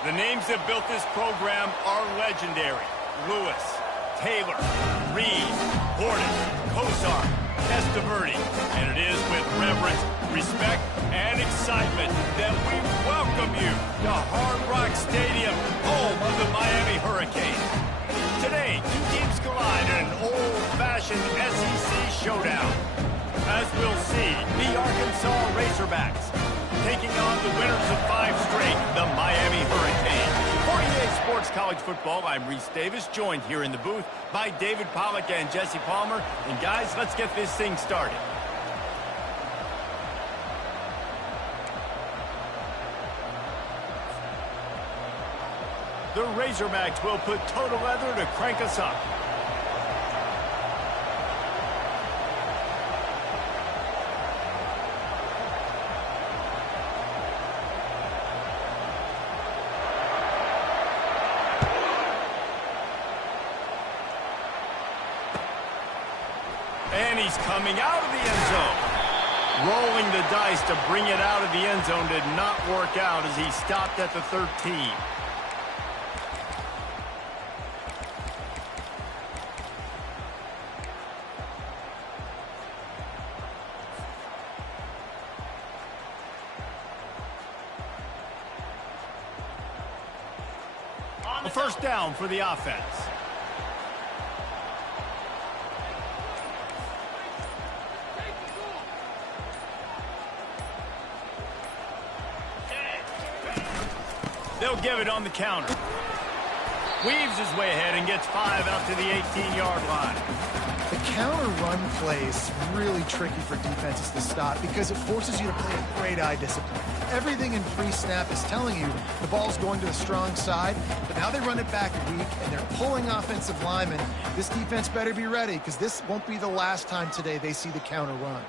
The names that built this program are legendary. Lewis, Taylor, Reed, Horton, Kosar, Testaverde. And it is with reverence, respect, and excitement that we welcome you to Hard Rock Stadium, home of the Miami Hurricanes. Today, two teams collide in an old-fashioned SEC showdown. As we'll see, the Arkansas Razorbacks taking on the winners of 5 straight, the Miami Hurricanes. 48 Sports College Football, I'm Reese Davis, joined here in the booth by David Pollack and Jesse Palmer. And guys, let's get this thing started. The Razorbacks will put total leather to crank us up. And he's coming out of the end zone. Rolling the dice to bring it out of the end zone did not work out as he stopped at the 13. A first down for the offense. They'll give it on the counter. Weaves his way ahead and gets 5 out to the 18-yard line. The counter run play is really tricky for defenses to stop because it forces you to play a great eye discipline. Everything in pre-snap is telling you the ball's going to the strong side, but now they run it back weak and they're pulling offensive linemen. This defense better be ready because this won't be the last time today they see the counter run.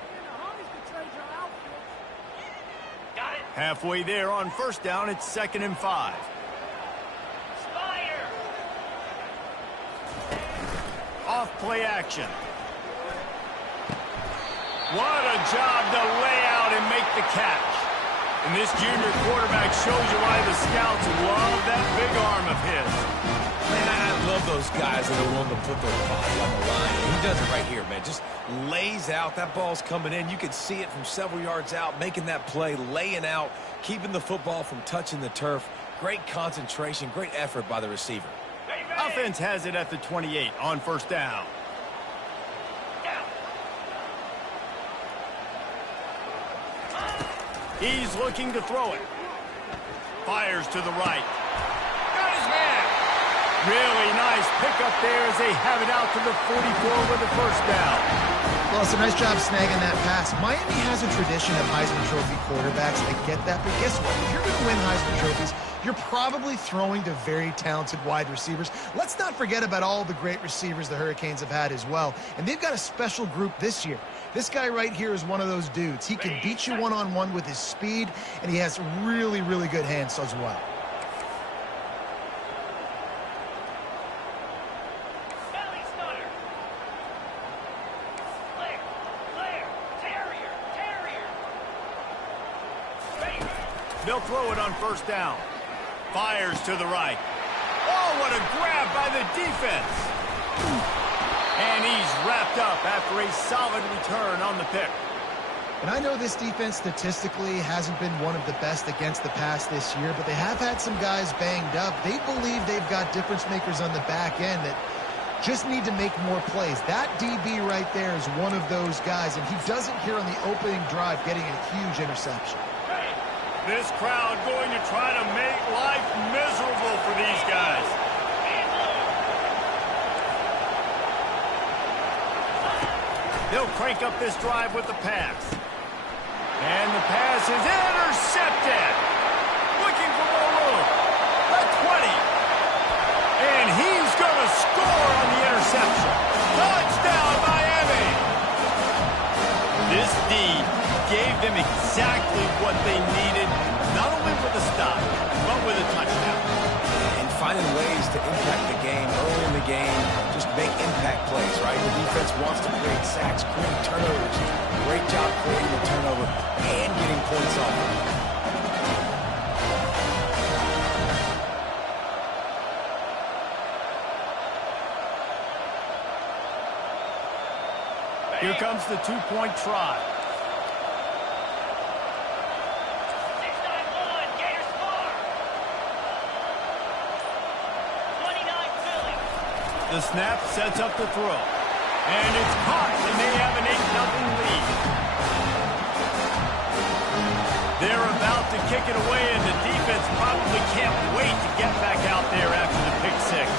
Halfway there on first down, it's 2nd and 5. Off play action. What a job to lay out and make the catch. And this junior quarterback shows you why the scouts love that big arm of his. Man, I love those guys that are willing to put their body on the line. And he does it right here, man. Just lays out. That ball's coming in. You can see it from several yards out, making that play, laying out, keeping the football from touching the turf. Great concentration, great effort by the receiver. Offense has it at the 28 on first down. He's looking to throw it. Fires to the right. Got his man. Really nice pickup there as they have it out to the 44 with the first down. Well, it's a nice job snagging that pass. Miami has a tradition of Heisman Trophy quarterbacks. I get that, but guess what? If you're going to win Heisman Trophies, you're probably throwing to very talented wide receivers. Let's not forget about all the great receivers the Hurricanes have had as well. And they've got a special group this year. This guy right here is one of those dudes. He can beat you one-on-one with his speed, and he has really, really good hands as well. They'll throw it on first down. Fires to the right. Oh, what a grab by the defense. And he's wrapped up after a solid return on the pick. And I know this defense statistically hasn't been one of the best against the pass this year, but they have had some guys banged up. They believe they've got difference makers on the back end that just need to make more plays. That DB right there is one of those guys, and he does it here on the opening drive, getting a huge interception. This crowd going to try to make life miserable for these guys. They'll crank up this drive with the pass. And the pass is intercepted. Looking for more room. The 20. And he's going to score on the interception. Touchdown, Miami. This D gave them exactly what they needed, not only with a stop, but with a touchdown. And finding ways to impact the game early in the game, just make impact plays, right? The defense wants to create sacks, create turnovers. Great job creating the turnover and getting points off it. Here comes the two-point try. The snap sets up the throw. And it's caught, and they have an 8-0 lead. They're about to kick it away, and the defense probably can't wait to get back out there after the pick six.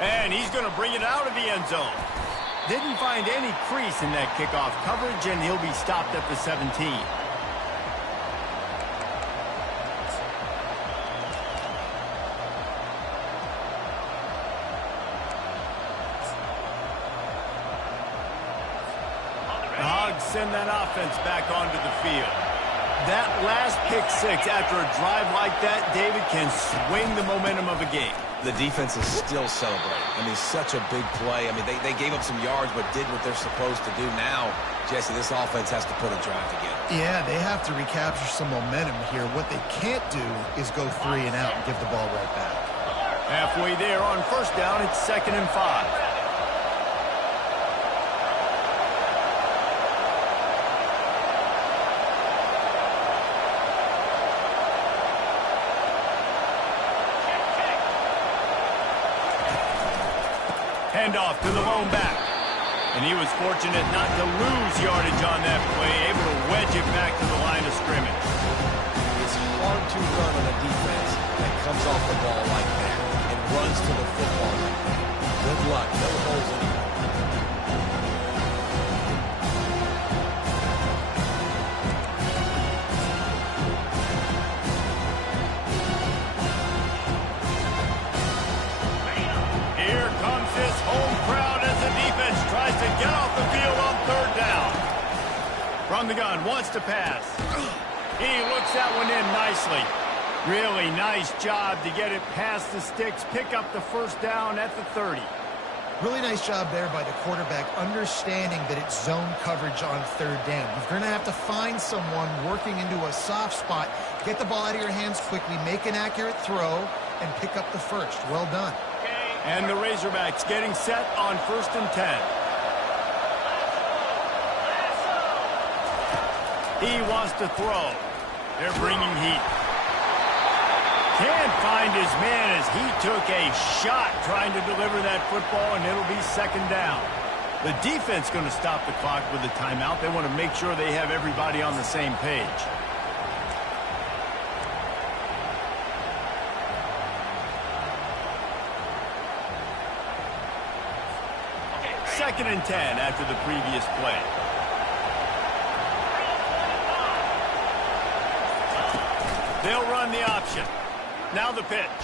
And he's going to bring it out of the end zone. Didn't find any crease in that kickoff coverage, and he'll be stopped at the 17. Send that offense back onto the field. That last pick six after a drive like that, David, can swing the momentum of a game. The defense is still celebrating. I mean, such a big play. I mean, they gave up some yards but did what they're supposed to do. Now, Jesse, this offense has to put a drive together. Yeah, they have to recapture some momentum here. What they can't do is go 3 and out and give the ball right back. Halfway there on first down, it's 2nd and 5. Handoff to the lone back. And he was fortunate not to lose yardage on that play, able to wedge it back to the line of scrimmage. It's hard to run on a defense that comes off the ball like that and runs to the football like that. Good luck. No holes in it. From the gun, wants to pass. He looks that one in nicely. Really nice job to get it past the sticks, pick up the first down at the 30. Really nice job there by the quarterback, understanding that it's zone coverage on 3rd down. You're going to have to find someone working into a soft spot, get the ball out of your hands quickly, make an accurate throw, and pick up the first. Well done. And the Razorbacks getting set on 1st and 10. He wants to throw. They're bringing heat. Can't find his man as he took a shot trying to deliver that football, and it'll be 2nd down. The defense going to stop the clock with a timeout. They want to make sure they have everybody on the same page. Second and 10 after the previous play. They'll run the option. Now the pitch.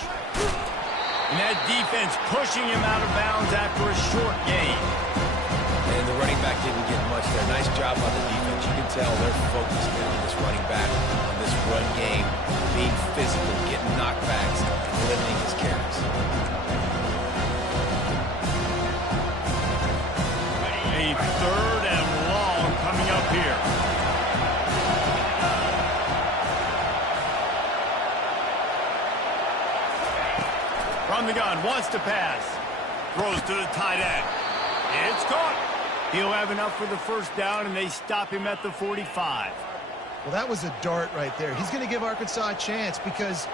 And that defense pushing him out of bounds after a short gain. And the running back didn't get much there. Nice job on the defense. You can tell they're focused in on this running back, on this run game, being physical, getting knockbacks, and limiting his carries. A 3rd and long coming up here. From the gun, wants to pass. Throws to the tight end. It's caught. He'll have enough for the first down, and they stop him at the 45. Well, that was a dart right there. He's going to give Arkansas a chance because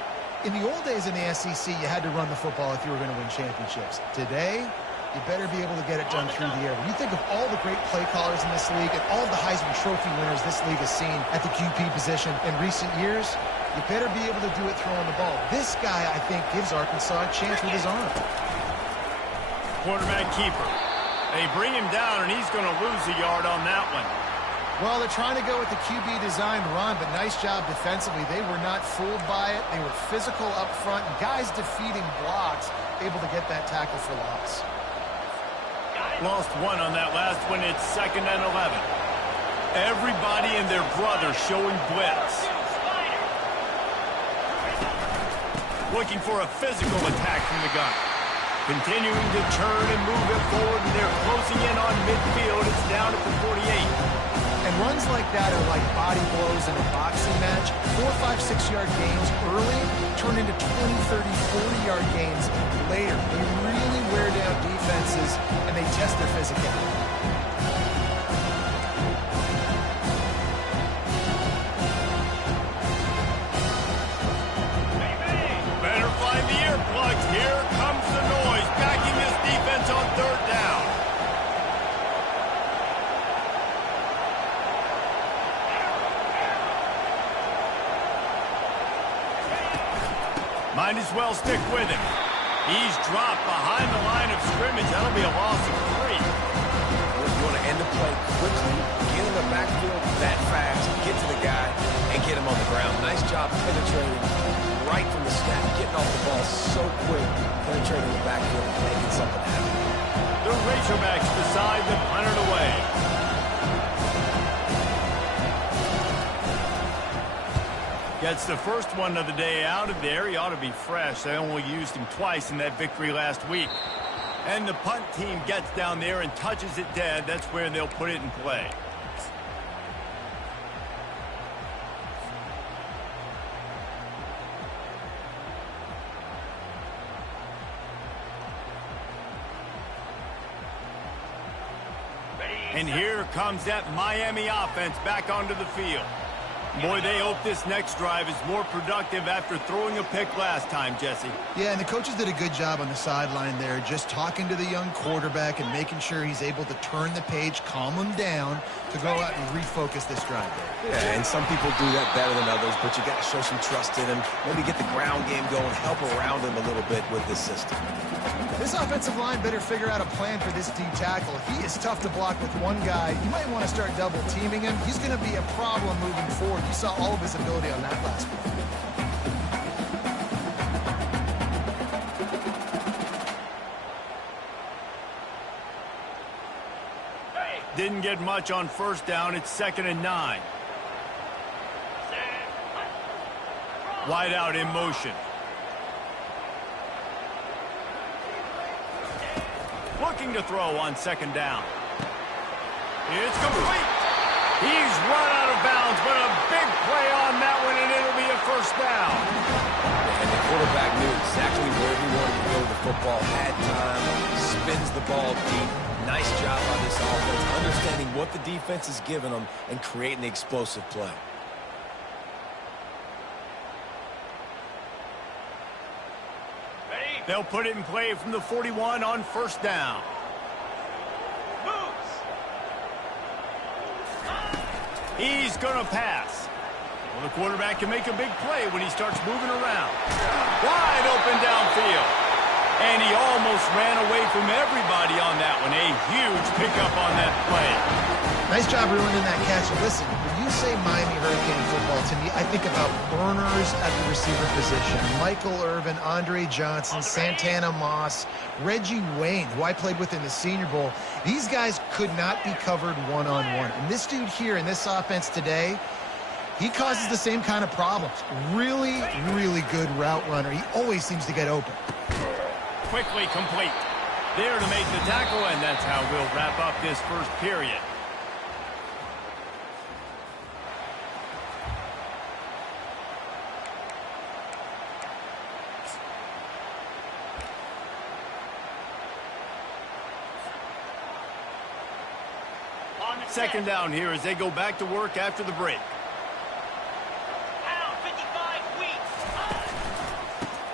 in the old days in the SEC, you had to run the football if you were going to win championships. Today, you better be able to get it done through the air. When you think of all the great play callers in this league and all of the Heisman Trophy winners this league has seen at the QB position in recent years, you better be able to do it throwing the ball. This guy, I think, gives Arkansas a chance with his arm. Quarterback keeper. They bring him down, and he's going to lose a yard on that one. Well, they're trying to go with the QB design run, but nice job defensively. They were not fooled by it. They were physical up front. Guys defeating blocks, able to get that tackle for loss. Lost one on that last one. It's 2nd and 11. Everybody and their brother showing blitz. Looking for a physical attack from the gun. Continuing to turn and move it forward, and they're closing in on midfield. It's down at the 48. And runs like that are like body blows in a boxing match. 4, 5, 6-yard gains early turn into 20, 30, 40-yard gains later. They really wear down defenses, and they test their physicality. Better find the earplugs. Here comes the noise, backing this defense on third down. Might as well stick with him. He's dropped behind the line of scrimmage. That'll be a loss of 3. Well, if you want to end the play quickly, get in the backfield that fast, get to the guy, and get him on the ground. Nice job penetrating right from the snap, getting off the ball so quick, penetrating the backfield and making something happen. The Razorbacks decide to punt it away. Gets the first one of the day out of there. He ought to be fresh. They only used him twice in that victory last week. And the punt team gets down there and touches it dead. That's where they'll put it in play. And here comes that Miami offense back onto the field. Boy, they hope this next drive is more productive after throwing a pick last time, Jesse. Yeah, and the coaches did a good job on the sideline there, just talking to the young quarterback and making sure he's able to turn the page, calm him down, to go out and refocus this drive there. Yeah, and some people do that better than others, but you got to show some trust in him. Maybe get the ground game going, help around him a little bit with this system. This offensive line better figure out a plan for this D tackle. He is tough to block with one guy. You might want to start double teaming him. He's going to be a problem moving forward. You saw all of his ability on that last one. Didn't get much on first down. It's 2nd and 9. Wide out in motion. Looking to throw on 2nd down. It's complete. He's run out of bounds, but a big play on that one, and it'll be a first down. And the quarterback knew exactly where he wanted to go with the football. Had time, spins the ball deep. Nice job by this offense, understanding what the defense is giving them and creating the explosive play. They'll put it in play from the 41 on first down. He's going to pass. Well, the quarterback can make a big play when he starts moving around. Wide open downfield. And he almost ran away from everybody on that one. A huge pickup on that play. Nice job ruining that catch. And listen, when you say Miami Hurricane football, to me, I think about burners at the receiver position. Michael Irvin, Andre Johnson, Santana Moss, Reggie Wayne, who I played with in the Senior Bowl. These guys could not be covered one-on-one. And this dude here in this offense today, he causes the same kind of problems. Really, really good route runner. He always seems to get open. Quickly complete. There to make the tackle, and that's how we'll wrap up this first period. Second down here as they go back to work after the break.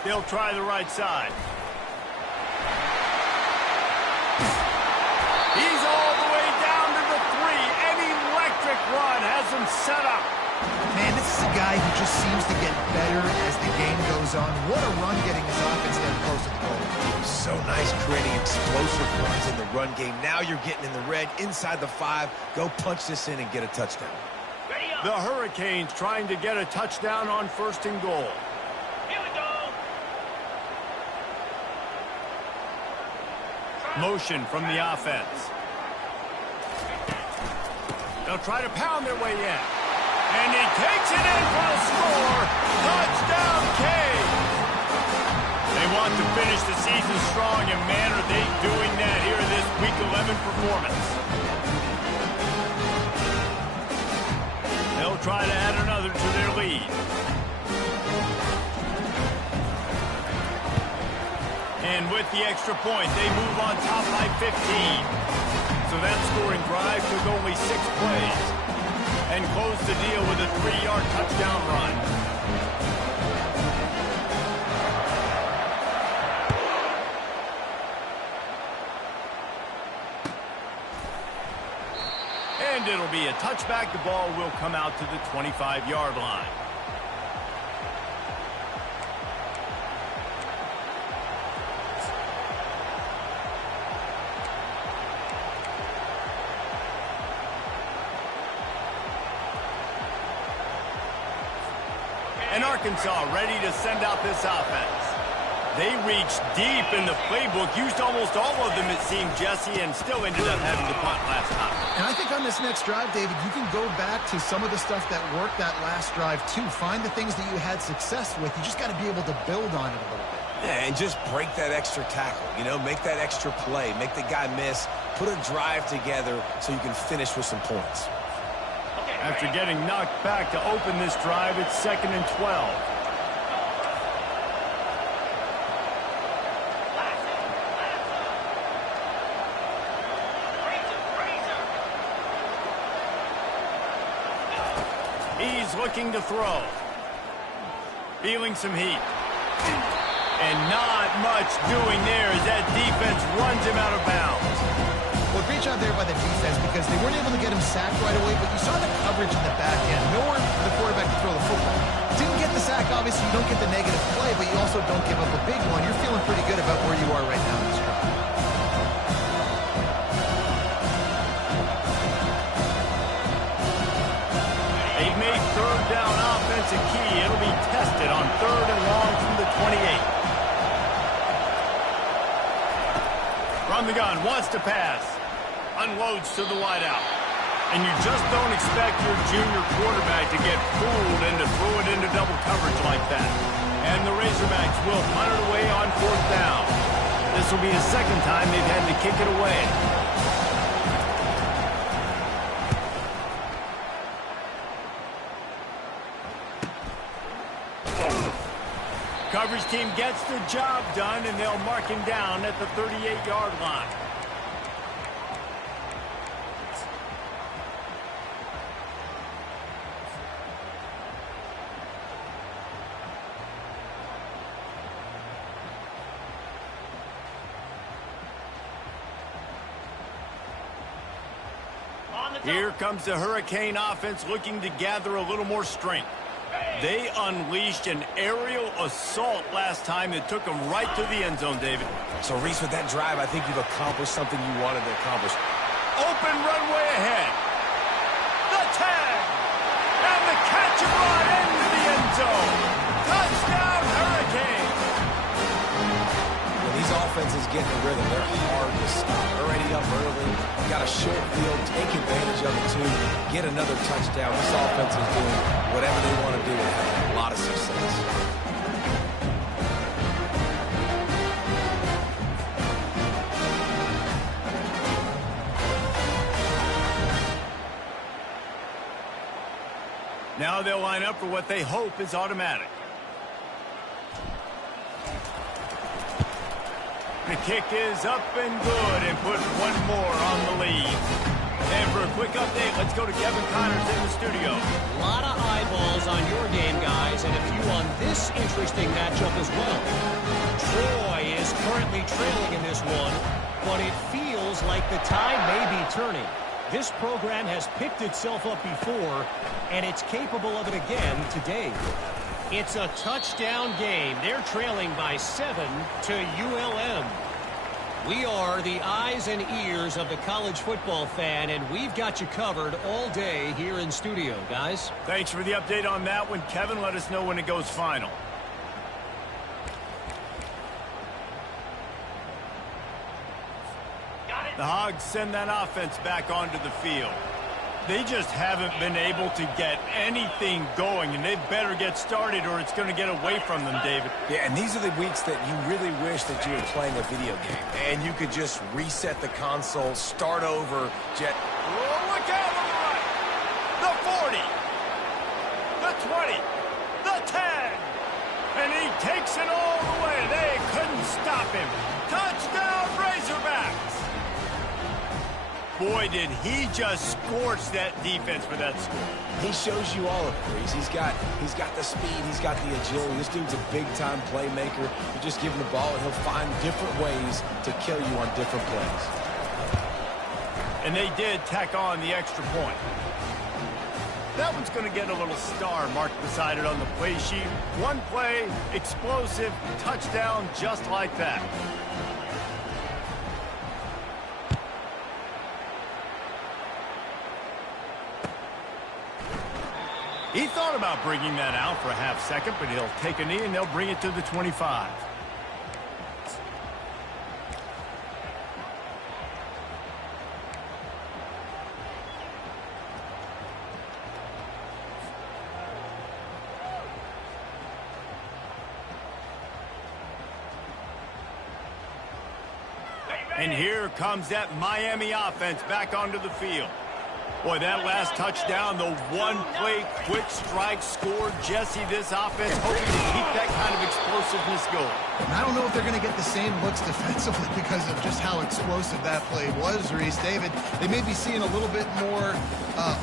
They'll try the right side. He's all the way down to the 3. An electric run has him set up. Man, this is a guy who just seems to get better as the game goes on. What a run getting his offense down close to the goal. So nice creating explosive runs in the run game. Now you're getting in the red inside the 5. Go punch this in and get a touchdown. The Hurricanes trying to get a touchdown on 1st and goal. Here we go. Motion from the offense. They'll try to pound their way in. And he takes it in for a score. Touchdown, Cade. They want to finish the season strong, and man, are they doing that here in this Week 11 performance. try to add another to their lead. And with the extra point, they move on top by 15. So that scoring drive took only 6 plays and closed the deal with a 3-yard touchdown run. And it'll be a touchback. The ball will come out to the 25-yard line. And Arkansas ready to send out this offense. They reached deep in the playbook, used almost all of them, it seemed, Jesse, and still ended up having to punt last time. And I think on this next drive, David, you can go back to some of the stuff that worked that last drive, too. Find the things that you had success with. You just got to be able to build on it a little bit. Yeah, and just break that extra tackle, you know, make that extra play, make the guy miss, put a drive together so you can finish with some points. After getting knocked back to open this drive, it's 2nd and 12. He's looking to throw. Feeling some heat. And not much doing there as that defense runs him out of bounds. Well, great job there by the defense because they weren't able to get him sacked right away, but you saw the coverage in the back end. Nowhere for the quarterback to throw the football. Didn't get the sack, obviously. You don't get the negative play, but you also don't give up a big one. You're feeling pretty good about where you are right now in this drive. They've made 3rd down offense a key. It'll be tested on 3rd and long from the 28. From the gun, wants to pass. Unloads to the wideout. And you just don't expect your junior quarterback to get fooled and to throw it into double coverage like that. And the Razorbacks will punt it away on 4th down. This will be the 2nd time they've had to kick it away. Coverage team gets the job done, and they'll mark him down at the 38-yard line. Here comes the Hurricane offense looking to gather a little more strength. They unleashed an aerial assault last time that took them right to the end zone, David. So, Reese, with that drive, I think you've accomplished something you wanted to accomplish. Open runway ahead. The tag. And the catch and run into the end zone. Touchdown, Hurricane. When these offenses get in the rhythm, they're hard to stop. Already up early. Got a short field. Take advantage of it, too. Get another touchdown. This offense is doing whatever they want to do and having a lot of success. Now they'll line up for what they hope is automatic. The kick is up and good and put one more on the lead. And for a quick update, let's go to Kevin Connors in the studio. A lot of eyeballs on your game, guys, and a few on this interesting matchup as well. Troy is currently trailing in this one, but it feels like the tide may be turning. This program has picked itself up before, and it's capable of it again today. It's a touchdown game. They're trailing by 7 to ULM. We are the eyes and ears of the college football fan, and we've got you covered all day here in studio, guys. Thanks for the update on that one, Kevin. Let us know when it goes final. The Hogs send that offense back onto the field. They just haven't been able to get anything going, and they better get started or it's going to get away from them, David. Yeah, and these are the weeks that you really wish that you were playing a video game, and you could just reset the console, start over. Oh, look out on the right. The 40. the 20, the 10, and he takes it all the way. They couldn't stop him. Touchdown, Razorbacks! Boy, did he just scorch that defense for that score. He shows you all of it. He's got the speed, he's got the agility. This dude's a big-time playmaker. You just give him the ball, and he'll find different ways to kill you on different plays. And they did tack on the extra point. That one's going to get a little star marked beside it on the play sheet. One play, explosive, touchdown, just like that. He thought about bringing that out for a half second, but he'll take a knee and they'll bring it to the 25. And here comes that Miami offense back onto the field. Boy, that last touchdown, the one-play quick strike score. Jesse, this offense hoping to keep that kind of explosiveness going. And I don't know if they're going to get the same looks defensively because of just how explosive that play was, Reese. David, they may be seeing a little bit more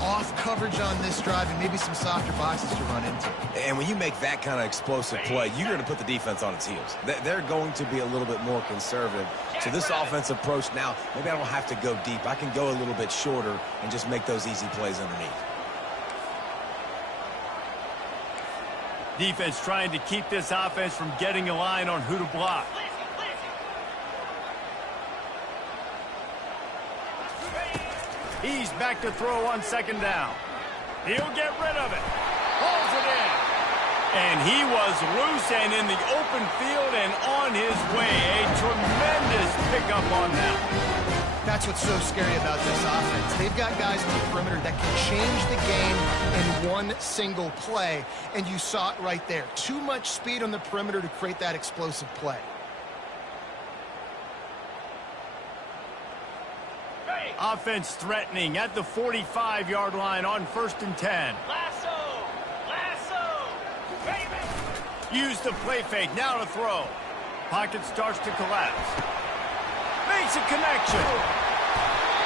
off coverage on this drive and maybe some softer boxes to run into. And when you make that kind of explosive play, you're going to put the defense on its heels. They're going to be a little bit more conservative. So this offensive approach now, maybe I don't have to go deep. I can go a little bit shorter and just make those easy plays underneath. Defense trying to keep this offense from getting a line on who to block. He's back to throw on second down. He'll get rid of it. Pulls it in. And he was loose and in the open field and on his way. A tremendous pickup on that one. That's what's so scary about this offense. They've got guys on the perimeter that can change the game in one single play, and you saw it right there. Too much speed on the perimeter to create that explosive play. Offense threatening at the 45-yard line on 1st and 10. Lasso! Use the play fake, now to throw. Pocket starts to collapse. Makes a connection.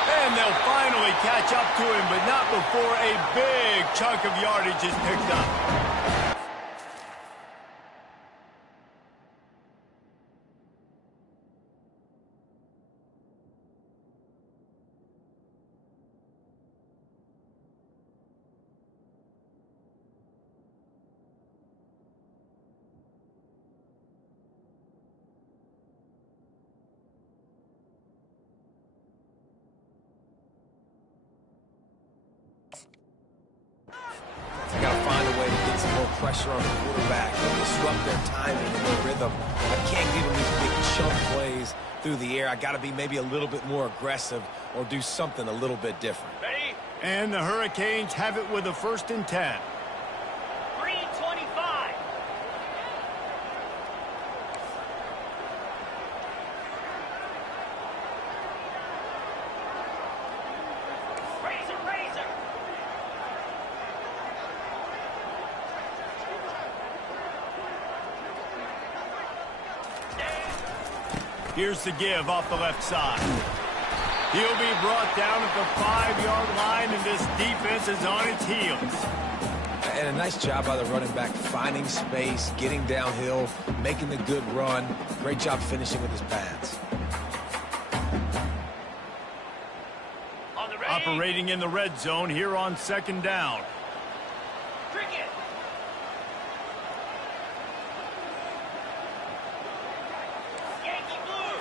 And they'll finally catch up to him, but not before a big chunk of yardage is picked up. I got to find a way to get some more pressure on the quarterback and disrupt their timing and their rhythm. I can't give them these big chunk plays through the air. I got to be maybe a little bit more aggressive or do something a little bit different. Ready? And the Hurricanes have it with a 1st and 10. 3:25. Razor. Here's the give off the left side. He'll be brought down at the 5-yard line, and this defense is on its heels. And a nice job by the running back, finding space, getting downhill, making the good run. Great job finishing with his pads. Operating in the red zone here on 2nd down. Cricket. Yankee blue.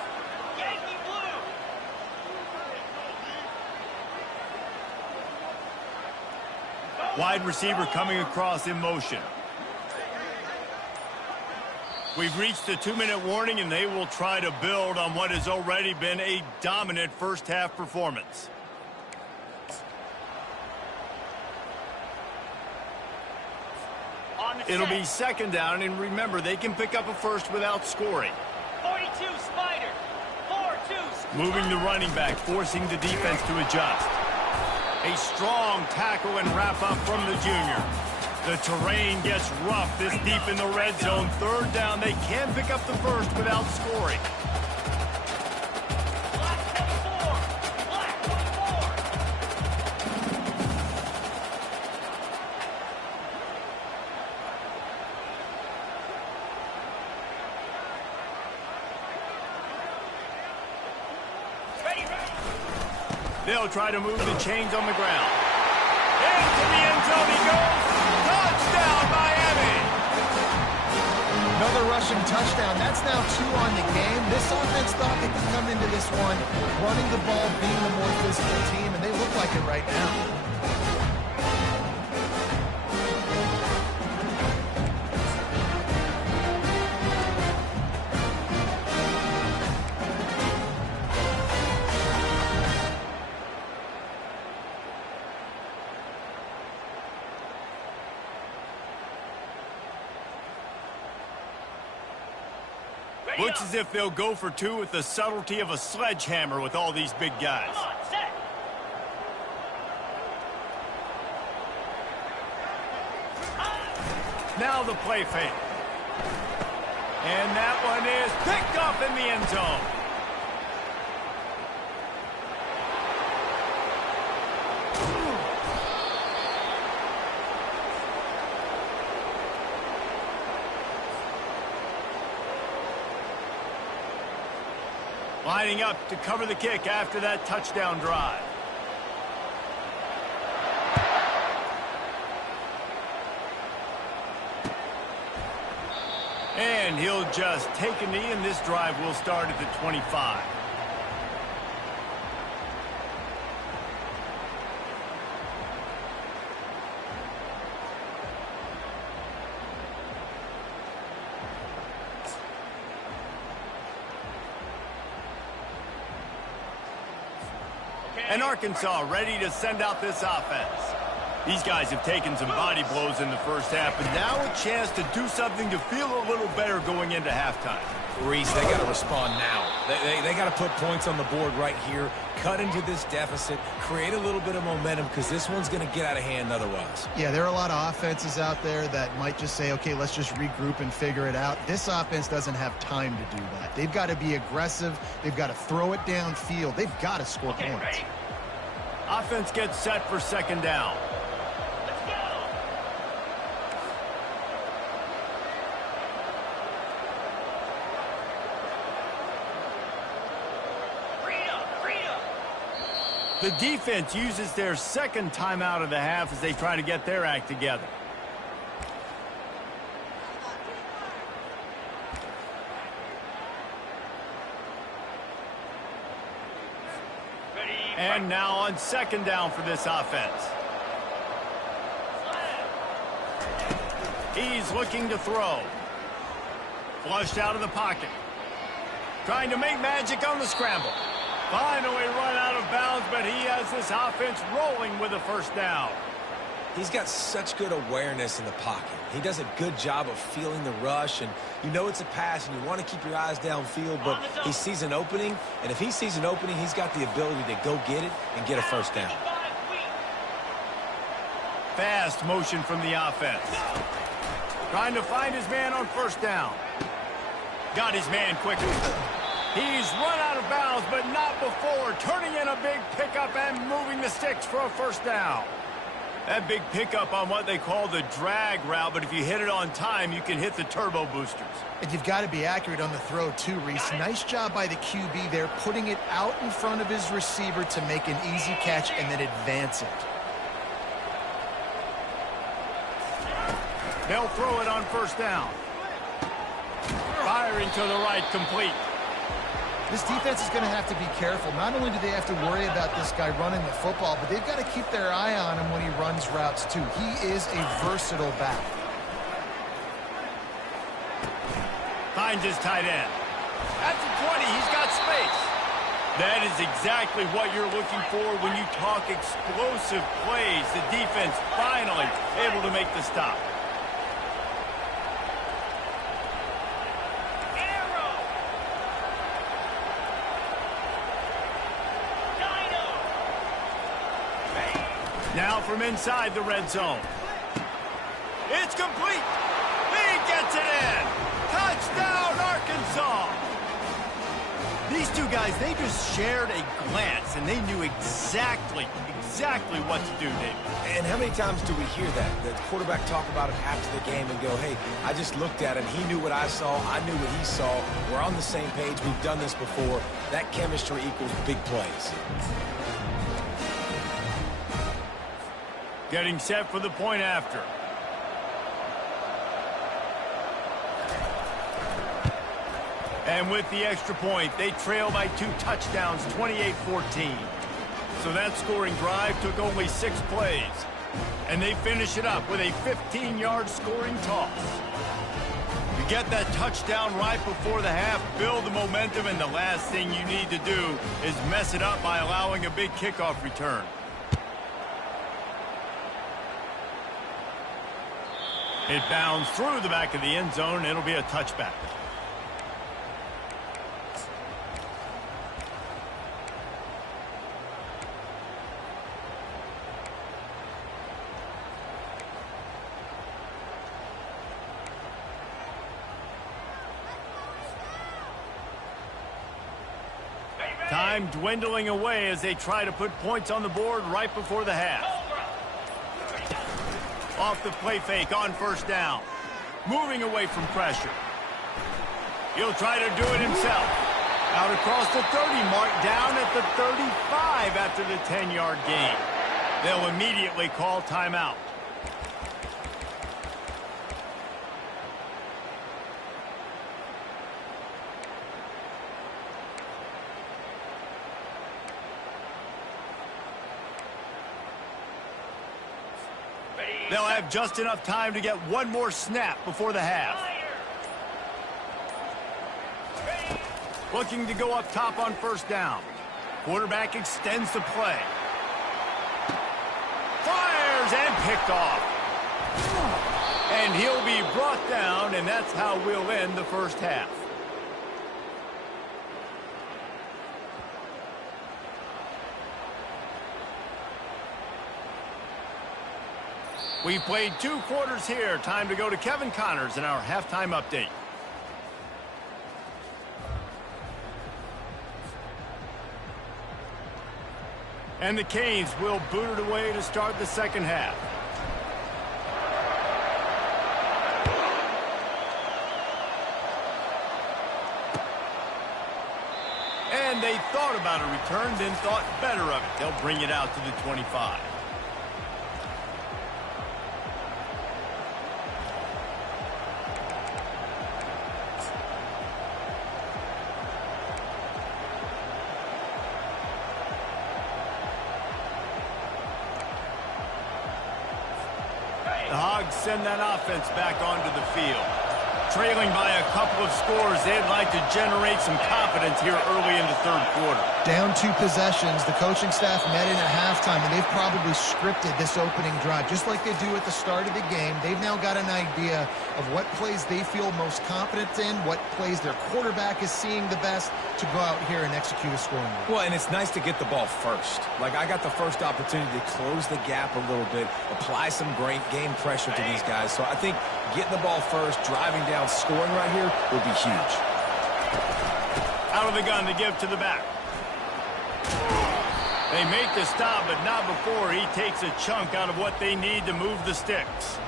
Wide receiver coming across in motion. We've reached the 2-minute warning, and they will try to build on what has already been a dominant first-half performance. It'll be 2nd down, and remember, they can pick up a first without scoring. 42 Spider. 4-2. Moving the running back, forcing the defense to adjust. A strong tackle and wrap up from the junior. The terrain gets rough this deep in the red zone. Third down, they can pick up the first without scoring. They'll try to move the chains on the ground. Into the end zone he goes. Touchdown, Miami! Another rushing touchdown. That's now 2 on the game. This offense thought they could come into this one running the ball, being the more physical team, and they look like it right now. Looks as if they'll go for 2 with the subtlety of a sledgehammer with all these big guys. Now the play fake. And that one is picked up in the end zone. Lining up to cover the kick after that touchdown drive. And he'll just take a knee, and this drive will start at the 25. And Arkansas ready to send out this offense. These guys have taken some body blows in the first half, but now a chance to do something to feel a little better going into halftime. Reese, they got to respond now. They got to put points on the board right here, cut into this deficit, create a little bit of momentum, because this one's going to get out of hand otherwise. Yeah, there are a lot of offenses out there that might just say, okay, let's just regroup and figure it out. This offense doesn't have time to do that. They've got to be aggressive. They've got to throw it downfield. They've got to score points. Ready? Offense gets set for second down. The defense uses their second timeout of the half as they try to get their act together. And now on second down for this offense. He's looking to throw. Flushed out of the pocket. Trying to make magic on the scramble. Finally run out of bounds, but he has this offense rolling with a first down. He's got such good awareness in the pocket. He does a good job of feeling the rush, and you know it's a pass, and you want to keep your eyes downfield, but he sees an opening, and if he sees an opening, he's got the ability to go get it and get a first down. Fast motion from the offense. Trying to find his man on first down. Got his man quickly. He's run out of bounds, but not before. Turning in a big pickup and moving the sticks for a first down. That big pickup on what they call the drag route, but if you hit it on time, you can hit the turbo boosters. And you've got to be accurate on the throw, too, Reese. Nice job by the QB there, putting it out in front of his receiver to make an easy catch and then advance it. They'll throw it on first down. Firing to the right, complete. This defense is going to have to be careful. Not only do they have to worry about this guy running the football, but they've got to keep their eye on him when he runs routes, too. He is a versatile back. Finds his tight end. At the 20, he's got space. That is exactly what you're looking for when you talk explosive plays. The defense finally able to make the stop. Now from inside the red zone. It's complete. He gets it in. Touchdown, Arkansas. These two guys, they just shared a glance, and they knew exactly what to do, David. And how many times do we hear that? The quarterback talk about it after the game and go, hey, I just looked at him. He knew what I saw. I knew what he saw. We're on the same page. We've done this before. That chemistry equals big plays. Getting set for the point after. And with the extra point, they trail by 2 touchdowns, 28-14. So that scoring drive took only 6 plays. And they finish it up with a 15-yard scoring toss. You get that touchdown right before the half, build the momentum, and the last thing you need to do is mess it up by allowing a big kickoff return. It bounds through the back of the end zone, and it'll be a touchback. Time dwindling away as they try to put points on the board right before the half. Off the play fake on first down. Moving away from pressure. He'll try to do it himself. Out across the 30 mark, down at the 35 after the 10-yard gain. They'll immediately call timeout. They'll have just enough time to get one more snap before the half. Looking to go up top on first down. Quarterback extends the play. Fires and picked off. And he'll be brought down, and that's how we'll end the first half. We've played 2 quarters here. Time to go to Kevin Connors in our halftime update. And the Canes will boot it away to start the second half. And they thought about a return, then thought better of it. They'll bring it out to the 25. The Hogs send that offense back onto the field. Trailing by a couple of scores, they'd like to generate some confidence here early in the third quarter. Down 2 possessions, the coaching staff met in at halftime, and they've probably scripted this opening drive. Just like they do at the start of the game, they've now got an idea of what plays they feel most confident in, what plays their quarterback is seeing the best to go out here and execute a scoring move. Well, and it's nice to get the ball first. Like, I got the first opportunity to close the gap a little bit, apply some great game pressure to these guys. So I think getting the ball first, driving down, scoring right here will be huge. Out of the gun to give to the back. They make the stop, but not before he takes a chunk out of what they need to move the sticks.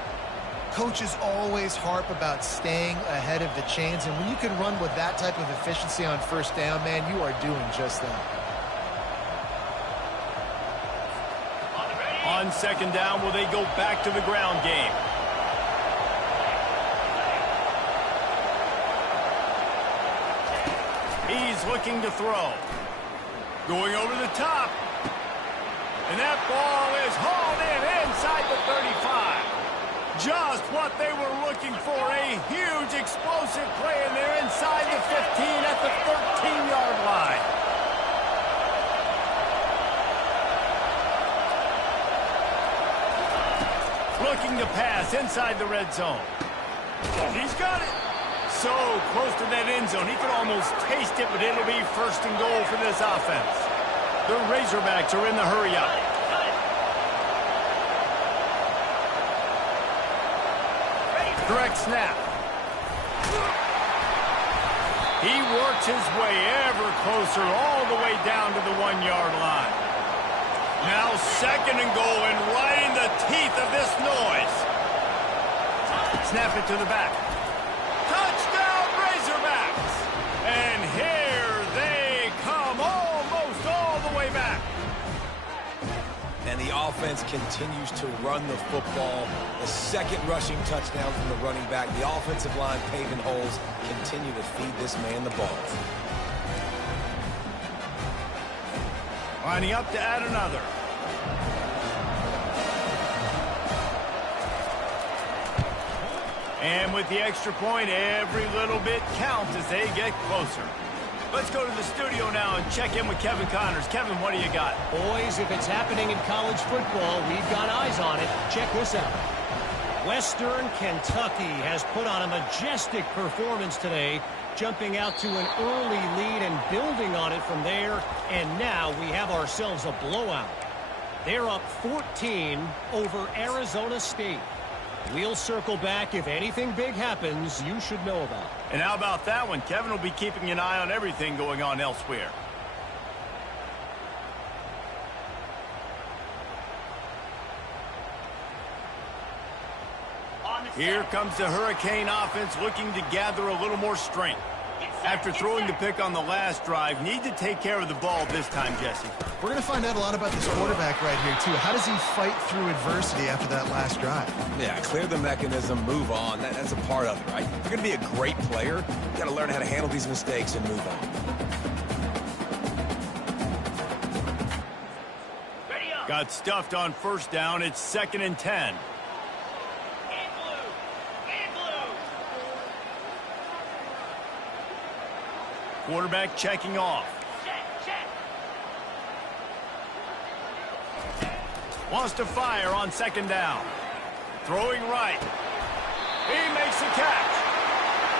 Coaches always harp about staying ahead of the chains, and when you can run with that type of efficiency on first down, man, you are doing just that. On second down, will they go back to the ground game? He's looking to throw. Going over the top. And that ball is hauled in inside the 35. Just what they were looking for. A huge explosive play, and they're inside the 15 at the 13-yard line. Looking to pass inside the red zone. He's got it. So close to that end zone. He could almost taste it, but it'll be first and goal for this offense. The Razorbacks are in the hurry-up. Direct snap. He works his way ever closer all the way down to the 1-yard line. Now 2nd and goal, and right in the teeth of this noise. Snap it to the back. Touchdown, Razorbacks! And here they come, almost all the way back. And the offense continues to run the football. The 2nd rushing touchdown from the running back. The offensive line paving holes. Continue to feed this man the ball. Lining up to add another. And with the extra point, every little bit counts as they get closer. Let's go to the studio now and check in with Kevin Connors. Kevin, what do you got? Boys, if it's happening in college football, we've got eyes on it. Check this out. Western Kentucky has put on a majestic performance today, jumping out to an early lead and building on it from there. And now we have ourselves a blowout. They're up 14 over Arizona State. We'll circle back. If anything big happens, you should know about it. And how about that one? Kevin will be keeping an eye on everything going on elsewhere. Here comes the Hurricane offense looking to gather a little more strength. After throwing the pick on the last drive, need to take care of the ball this time, Jesse. We're going to find out a lot about this quarterback right here, too. How does he fight through adversity after that last drive? Yeah, clear the mechanism, move on. That's a part of it, right? If you're going to be a great player, you got to learn how to handle these mistakes and move on. Got stuffed on 1st down. It's 2nd and 10. Quarterback checking off. Wants to fire on 2nd down. Throwing right. He makes the catch.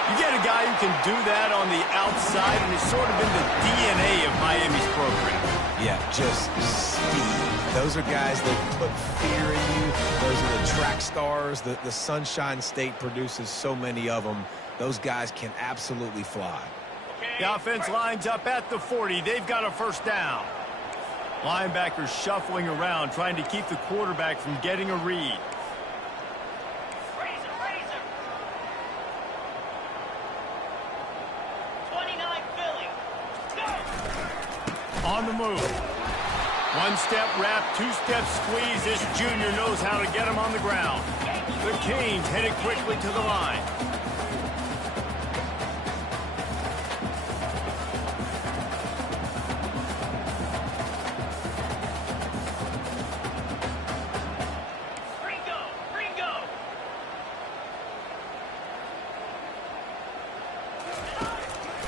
You get a guy who can do that on the outside, and it's sort of in the DNA of Miami's program. Yeah, just speed. Those are guys that put fear in you. Those are the track stars. The Sunshine State produces so many of them. Those guys can absolutely fly. The offense lines up at the 40. They've got a 1st down. Linebackers shuffling around, trying to keep the quarterback from getting a read. Raise him. 29 Philly. Go! On the move. 1-step wrap, 2-step squeeze. This junior knows how to get him on the ground. The Canes headed quickly to the line.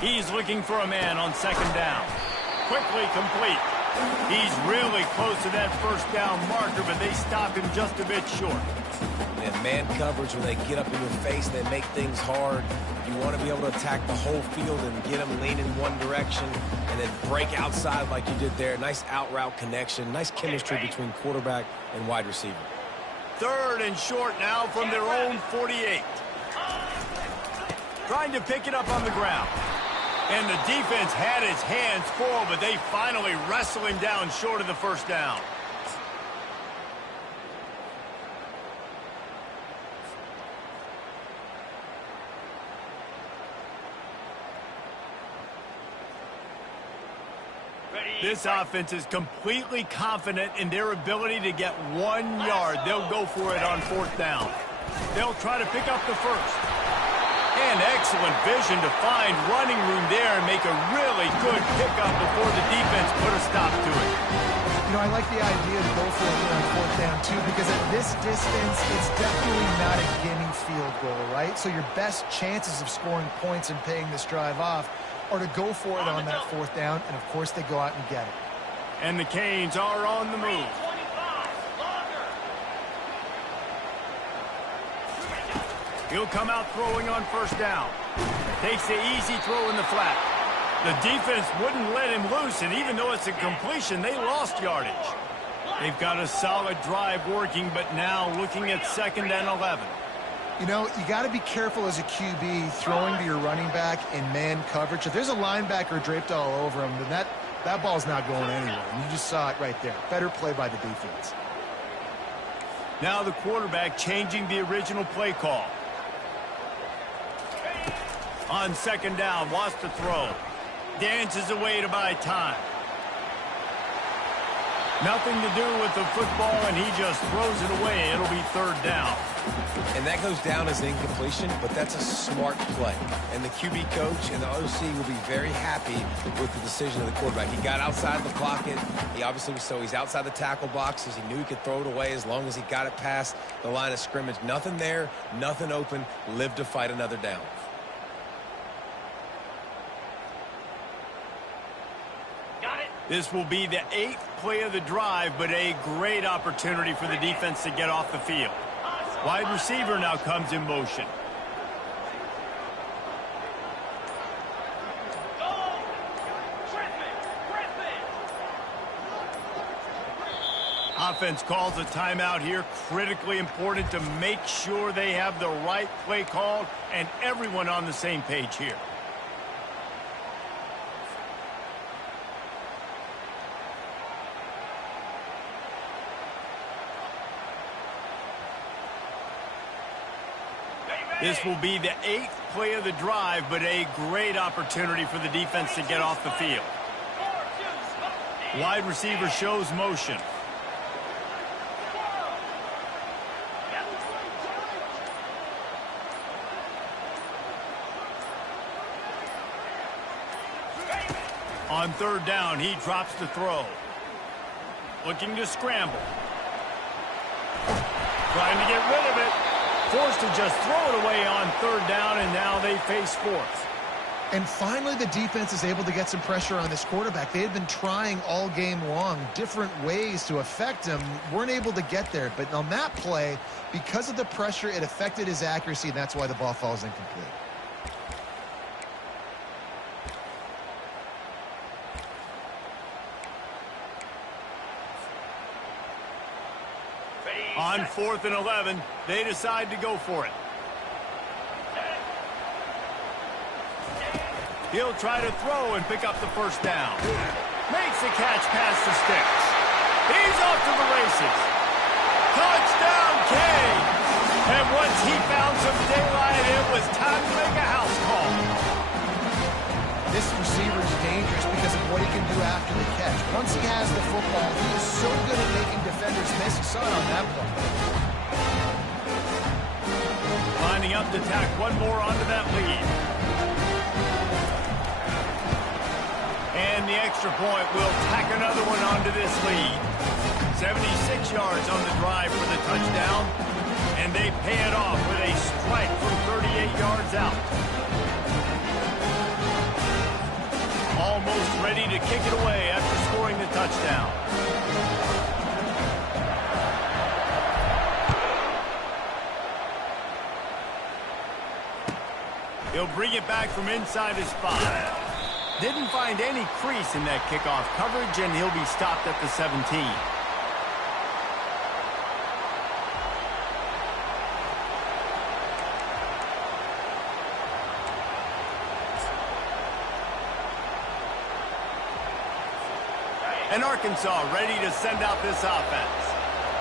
He's looking for a man on 2nd down. Quickly complete. He's really close to that 1st down marker, but they stop him just a bit short. And man coverage, when they get up in your face, they make things hard. You want to be able to attack the whole field and get them leaning one direction and then break outside like you did there. Nice out-route connection. Nice chemistry between quarterback and wide receiver. 3rd and short now from their own 48. Trying to pick it up on the ground. And the defense had its hands full, but they finally wrestle him down short of the 1st down. This offense is completely confident in their ability to get 1 yard. They'll go for it on 4th down. They'll try to pick up the 1st. And excellent vision to find running room there and make a really good pickup before the defense put a stop to it. You know, I like the idea to go for it here on 4th down, too, because at this distance, it's definitely not a gimme field goal, right? So your best chances of scoring points and paying this drive off are to go for it on that 4th down, and, of course, they go out and get it. And the Canes are on the move. He'll come out throwing on 1st down. Takes the easy throw in the flat. The defense wouldn't let him loose, and even though it's a completion, they lost yardage. They've got a solid drive working, but now looking at 2nd and 11. You know, you got to be careful as a QB throwing to your running back in man coverage. If there's a linebacker draped all over him, then that ball's not going anywhere. And you just saw it right there. Better play by the defense. Now the quarterback changing the original play call. On second down, wants to throw. Dances away to buy time. Nothing to do with the football, and he just throws it away. It'll be third down. And that goes down as an incompletion, but that's a smart play. And the QB coach and the OC will be very happy with the decision of the quarterback. He got outside the pocket. He obviously was he's outside the tackle boxes. He knew he could throw it away as long as he got it past the line of scrimmage. Nothing there, nothing open. Live to fight another down. This will be the 8th play of the drive, but a great opportunity for the defense to get off the field. Wide receiver now comes in motion. Offense calls a timeout here. Critically important to make sure they have the right play called and everyone on the same page here. This will be the 8th play of the drive, but a great opportunity for the defense to get off the field. Wide receiver shows motion. On third down, he drops the throw. Looking to scramble. Trying to get rid of it. Forced to just throw it away on third down, and now they face fourth. And finally, the defense is able to get some pressure on this quarterback. They had been trying all game long different ways to affect him. Weren't able to get there. But on that play, because of the pressure, it affected his accuracy, and that's why the ball falls incomplete. On 4th and 11, they decide to go for it. He'll try to throw and pick up the first down. Makes the catch past the sticks. He's off to the races. Touchdown, Kane! And once he found some daylight, it was time to make a house call. This receiver is dangerous because of what he can do after the catch. Once he has the football, he is so good at making defenders miss. You saw it on that play. Lining up to tack one more onto that lead. And the extra point will tack another one onto this lead. 76 yards on the drive for the touchdown. And they pay it off with a strike from 38 yards out. Almost ready to kick it away after scoring the touchdown. He'll bring it back from inside his 5. Didn't find any crease in that kickoff coverage, and he'll be stopped at the 17. And Arkansas ready to send out this offense.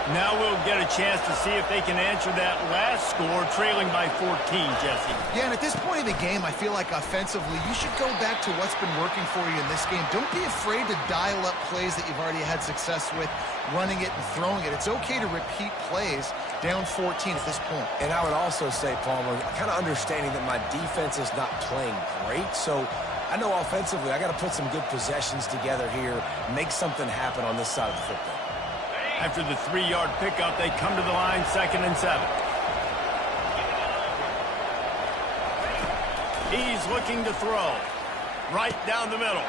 Now we'll get a chance to see if they can answer that last score, trailing by 14, Jesse. Yeah, and at this point in the game, I feel like offensively, you should go back to what's been working for you in this game. Don't be afraid to dial up plays that you've already had success with, running it and throwing it. It's okay to repeat plays down 14 at this point. And I would also say, Palmer, kind of understanding that my defense is not playing great, so I know offensively I got to put some good possessions together here, make something happen on this side of the football. After the 3-yard pickup, they come to the line, 2nd and 7. He's looking to throw. Right down the middle.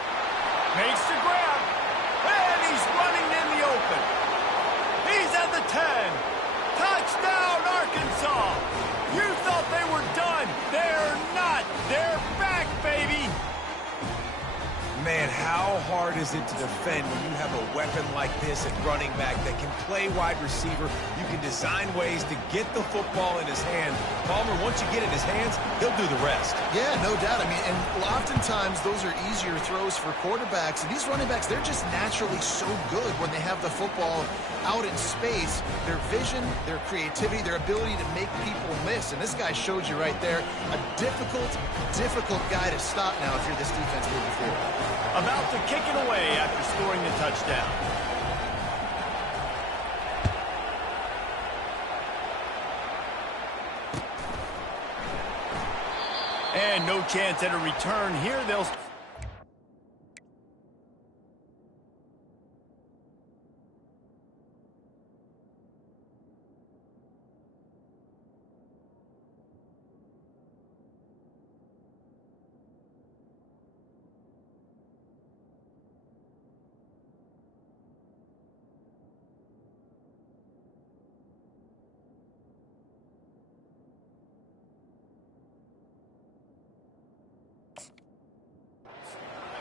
Makes the grab. And he's running in the open. He's at the 10. Touchdown, Arkansas. You thought they were done. They're not. They're back, baby. man, how hard is it to defend when you have a weapon like this at running back that can play wide receiver? You can design ways to get the football in his hand. Palmer, once you get it in his hands, he'll do the rest. Yeah, no doubt. I mean, and oftentimes those are easier throws for quarterbacks. And these running backs, they're just naturally so good when they have the football out in space. Their vision, their creativity, their ability to make people miss. And this guy showed you right there, a difficult guy to stop now if you're this defense moving forward. About to kick it away after scoring the touchdown. And no chance at a return here. They'll...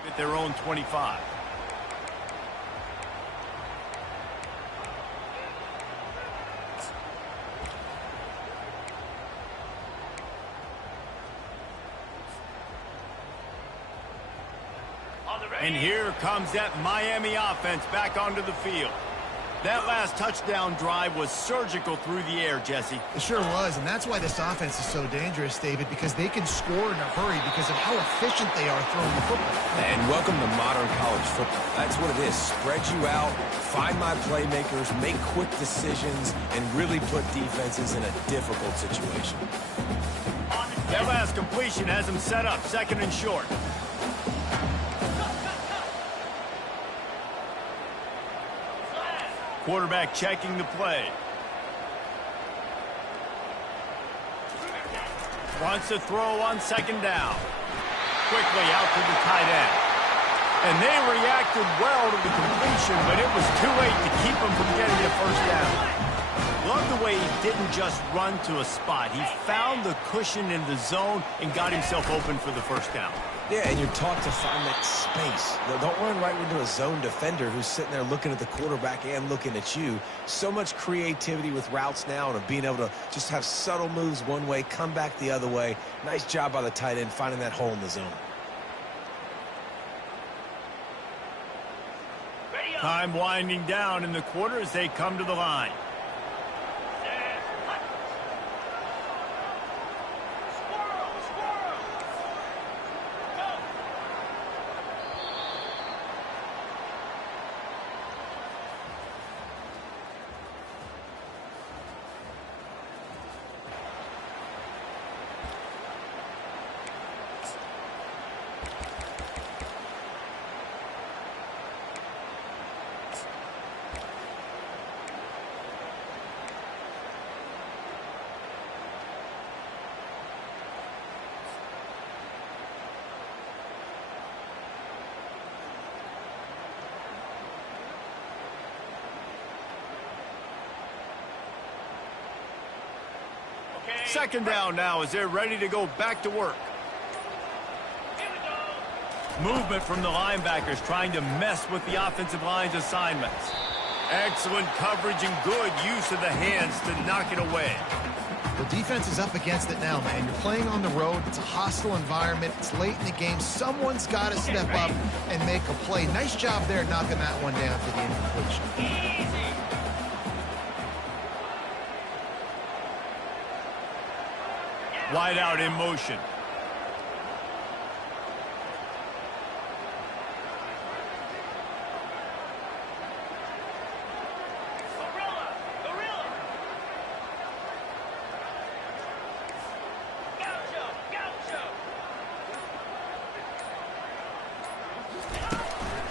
at their own 25. And here comes that Miami offense back onto the field. That last touchdown drive was surgical through the air, Jesse. It sure was, and that's why this offense is so dangerous, David, because they can score in a hurry because of how efficient they are throwing the football. And welcome to modern college football. That's what it is. Spread you out, find my playmakers, make quick decisions, and really put defenses in a difficult situation. That last completion has him set up, second and short. Quarterback checking the play. Wants to throw on second down. Quickly out to the tight end. And they reacted well to the completion, but it was too late to keep them from getting the first down. Love the way he didn't just run to a spot. He found the cushion in the zone and got himself open for the first down. Yeah, and you're taught to find that space. Don't run right into a zone defender who's sitting there looking at the quarterback and looking at you. So much creativity with routes now and being able to just have subtle moves one way, come back the other way. Nice job by the tight end finding that hole in the zone. Time winding down in the quarter as they come to the line. Second down now as they're ready to go back to work. Movement from the linebackers trying to mess with the offensive line's assignments. Excellent coverage and good use of the hands to knock it away. The defense is up against it now, man. You're playing on the road. It's a hostile environment. It's late in the game. Someone's got to step up and make a play. Nice job there knocking that one down for the incompletion. Wide out in motion.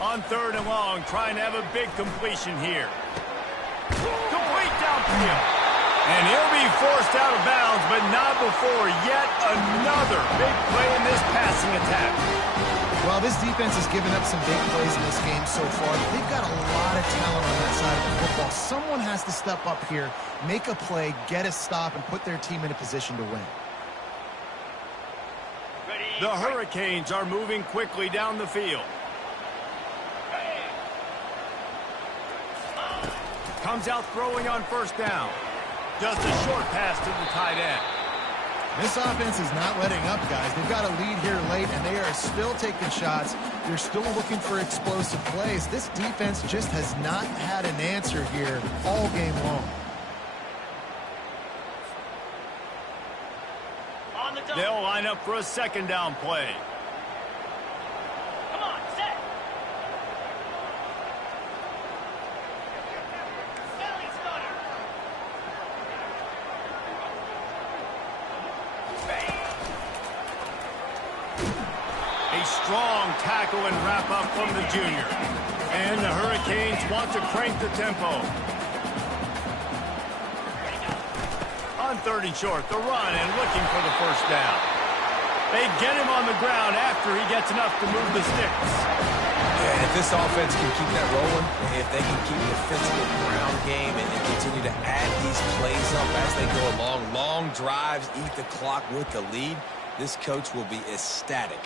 On third and long, trying to have a big completion here. Complete downfield. And he'll be forced out of bounds, but not before yet another big play in this passing attack. Well, this defense has given up some big plays in this game so far. They've got a lot of talent on that side of the football. Someone has to step up here, make a play, get a stop, and put their team in a position to win. The Hurricanes are moving quickly down the field. Comes out throwing on first down. Just a short pass to the tight end. This offense is not letting up, guys. They've got a lead here late, and they are still taking shots. They're still looking for explosive plays. This defense just has not had an answer here all game long. On the double. They'll line up for a second down play. Come on, set. Belly stutter. A strong tackle and wrap up from the junior. And the Hurricanes want to crank the tempo. On 3rd and short, the run and looking for the first down. They get him on the ground after he gets enough to move the sticks. Yeah, if this offense can keep that rolling, if they can keep the physical ground game and continue to add these plays up as they go along, long drives, eat the clock with the lead, this coach will be ecstatic.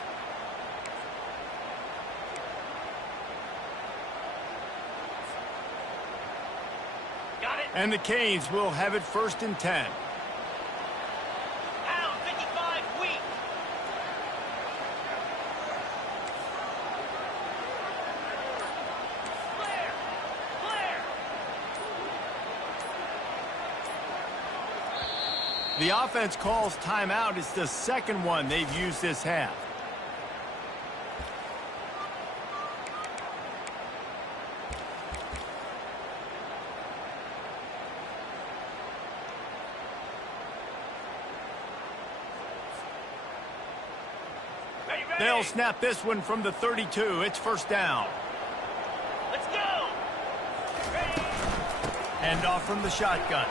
Got it. And the Canes will have it 1st and 10. Pound 55 weak. Flare. Flare. The offense calls timeout. It's the second one they've used this half. Ready, ready. They'll snap this one from the 32. It's 1st down. Let's go. Ready. Hand off from the shotgun.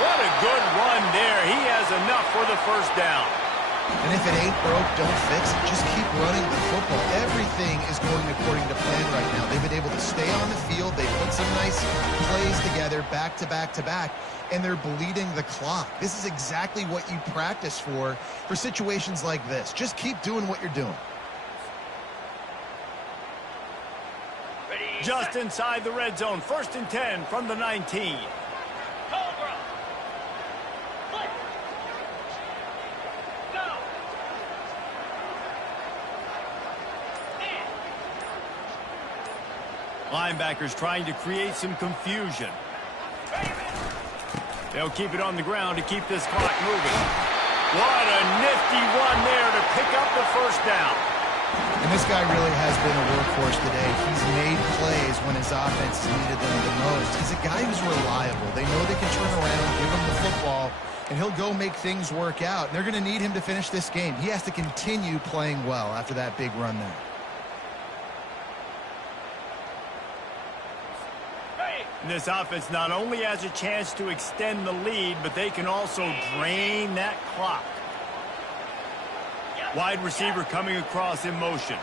What a good run there. He has enough for the 1st down. And if it ain't broke, don't fix it. Just keep running the football. Everything is going according to plan right now. They've been able to stay on the field. They put some nice plays together back to back to back, and they're bleeding the clock. This is exactly what you practice for situations like this. Just keep doing what you're doing. Ready. Just set. inside the red zone. 1st and 10 from the 19. Cobra. Flip. Go. In. Linebackers trying to create some confusion. Ready, ready. They'll keep it on the ground to keep this clock moving. What a nifty run there to pick up the 1st down. And this guy really has been a workhorse today. He's made plays when his offense needed them the most. He's a guy who's reliable. They know they can turn around, give him the football, and he'll go make things work out. And they're going to need him to finish this game. He has to continue playing well after that big run there. This offense not only has a chance to extend the lead, but they can also drain that clock. Wide receiver coming across in motion.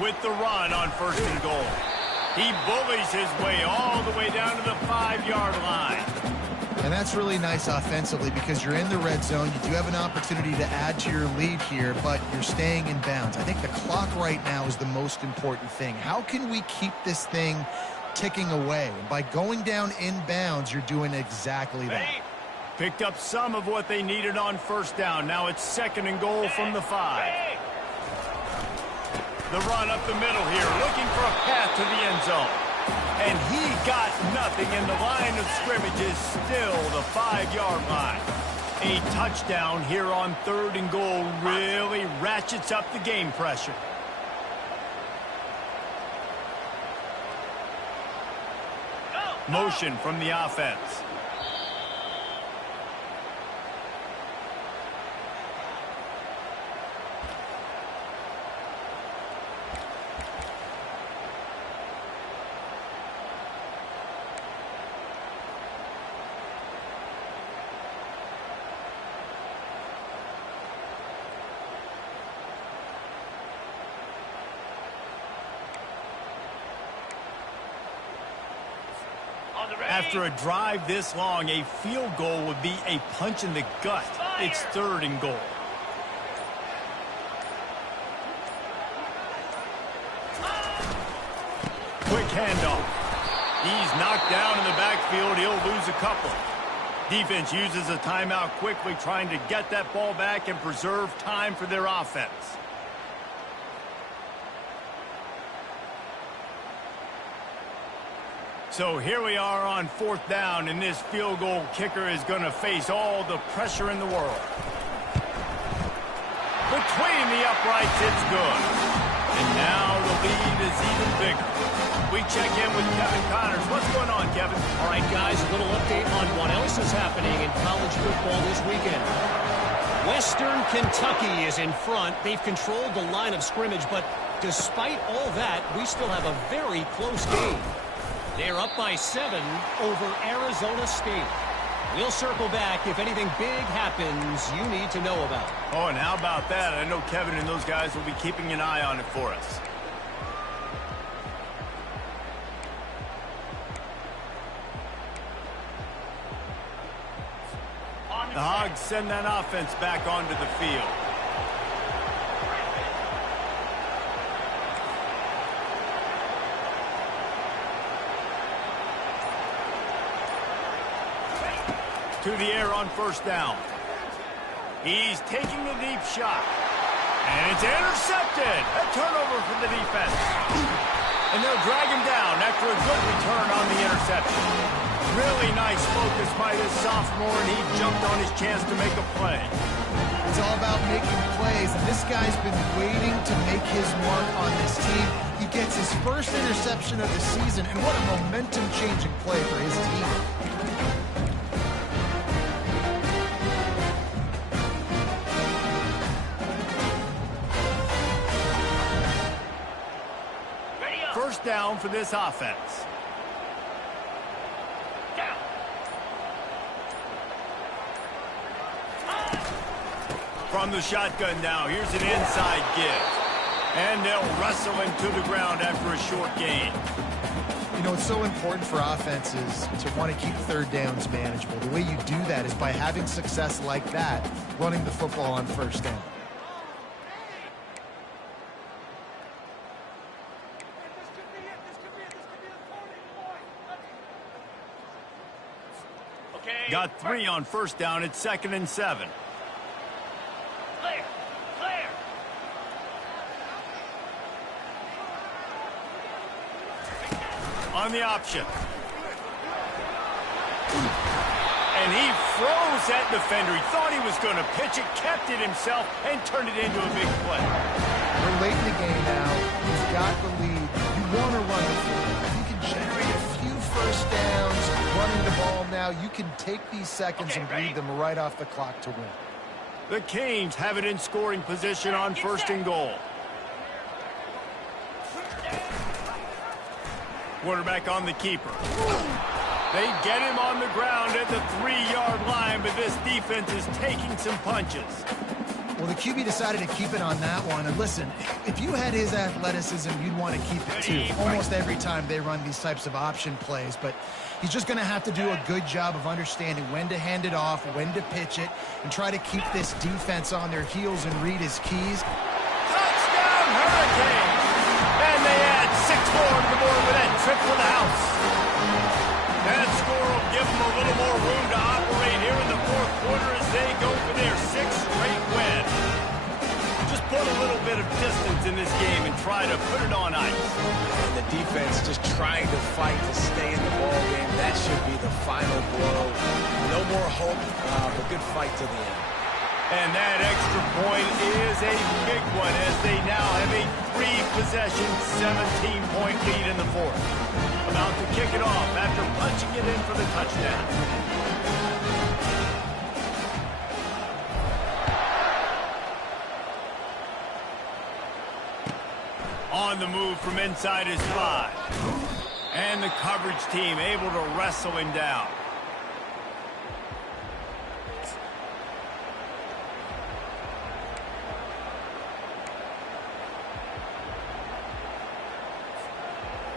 With the run on 1st and goal. He bullies his way all the way down to the 5-yard line. And that's really nice offensively because you're in the red zone. You do have an opportunity to add to your lead here, but you're staying in bounds. I think the clock right now is the most important thing. How can we keep this thing ticking away? And by going down in bounds, you're doing exactly that. Picked up some of what they needed on 1st down. Now it's 2nd and goal from the 5. The run up the middle here, looking for a path to the end zone. And he got nothing, and the line of scrimmage is still the 5-yard line. A touchdown here on 3rd and goal really ratchets up the game pressure. Motion from the offense. After a drive this long, a field goal would be a punch in the gut. It's 3rd and goal. handoff. He's knocked down in the backfield. He'll lose a couple. Defense uses a timeout quickly, trying to get that ball back and preserve time for their offense. So here we are on 4th down, and this field goal kicker is going to face all the pressure in the world. Between the uprights, it's good. And now the lead is even bigger. We check in with Kevin Connors. What's going on, Kevin? All right, guys, a little update on what else is happening in college football this weekend. Western Kentucky is in front. They've controlled the line of scrimmage, but despite all that, we still have a very close game. They're up by 7 over Arizona State. We'll circle back if anything big happens you need to know about. Oh, and how about that? I know Kevin and those guys will be keeping an eye on it for us. The Hogs send that offense back onto the field. To the air on 1st down. He's taking a deep shot. And it's intercepted. A turnover for the defense. And they'll drag him down after a good return on the interception. Really nice focus by this sophomore, and he jumped on his chance to make a play. It's all about making plays, and this guy's been waiting to make his mark on this team. He gets his first interception of the season, and what a momentum-changing play for his team. First down for this offense. Down. From the shotgun now, here's an inside give. And they'll wrestle him to the ground after a short gain. You know, it's so important for offenses to want to keep 3rd downs manageable. The way you do that is by having success like that, running the football on 1st down. Got 3 on 1st down. It's 2nd and 7. Clear. Clear. On the option. And he froze that defender. He thought he was going to pitch it, kept it himself, and turned it into a big play. We're late in the game now. He's got the lead. You want to run the football. You can generate a few 1st downs running the ball now. You can take these seconds and bleed them right off the clock to win. The Canes have it in scoring position on 1st and goal. Quarterback on the keeper. They get him on the ground at the 3-yard line, but this defense is taking some punches. Well, the QB decided to keep it on that one. And listen, if you had his athleticism, you'd want to keep it too. Almost every time they run these types of option plays. But he's just going to have to do a good job of understanding when to hand it off, when to pitch it, and try to keep this defense on their heels and read his keys. Touchdown, Hurricanes! And they add 6 more to the board with that trip to the house. That score will give them a little more room to operate here in the 4th quarter as they go for their 6th straight win. Just put a little bit of distance in this game and try to put it on ice. And the defense just trying to fight to stay in the ball game. That should be the final blow. No more hope, but good fight to the end. And that extra point is a big one as they now have a 3-possession, 17-point lead in the 4th. About to kick it off after punching it in for the touchdown. On the move from inside his 5. And the coverage team able to wrestle him down.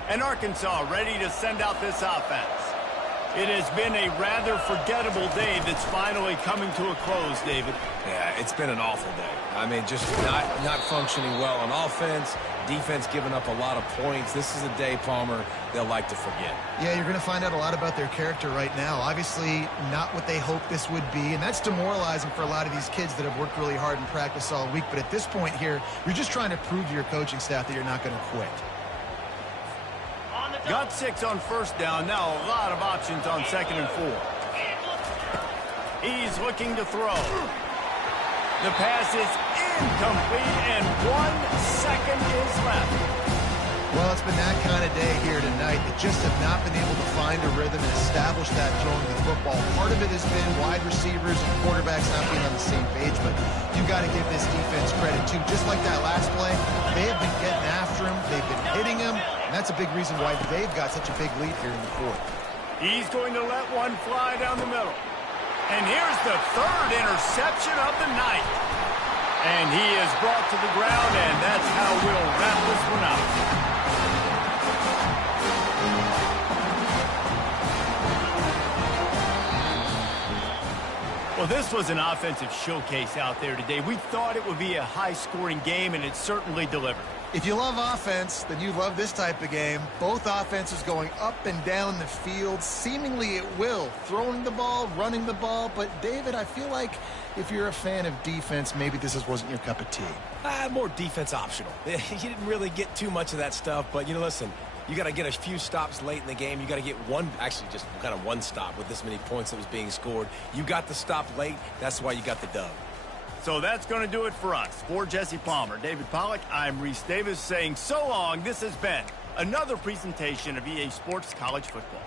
And Arkansas ready to send out this offense. It has been a rather forgettable day that's finally coming to a close, David. Yeah, it's been an awful day. I mean, just not functioning well on offense, defense giving up a lot of points. This is a day, Palmer, they'll like to forget. Yeah, you're going to find out a lot about their character right now. Obviously, not what they hoped this would be, and that's demoralizing for a lot of these kids that have worked really hard in practice all week. But at this point here, you're just trying to prove to your coaching staff that you're not going to quit. Got 6 on first down. Now a lot of options on 2nd and 4. He's looking to throw. The pass is incomplete, and 1 second is left. Well, it's been that kind of day here tonight. They just have not been able to find a rhythm and establish that throwing the football. Part of it has been wide receivers and quarterbacks not being on the same page, but you got to give this defense credit, too. Just like that last play, they have been getting after him. They've been hitting him, and that's a big reason why they've got such a big lead here in the fourth. He's going to let one fly down the middle. And here's the 3rd interception of the night. And he is brought to the ground, and that's how we'll wrap this one up. Well, this was an offensive showcase out there today. We thought it would be a high-scoring game, and it certainly delivered. If you love offense, then you love this type of game. Both offenses going up and down the field, seemingly at will, throwing the ball, running the ball. But, David, I feel like if you're a fan of defense, maybe this wasn't your cup of tea. More defense optional. You didn't really get too much of that stuff, but, listen, you got to get a few stops late in the game. You got to get just kind of one stop with this many points that was being scored. You got the stop late. That's why you got the dub. So that's going to do it for us. For Jesse Palmer, David Pollack, I'm Reese Davis saying so long. This has been another presentation of EA Sports College Football.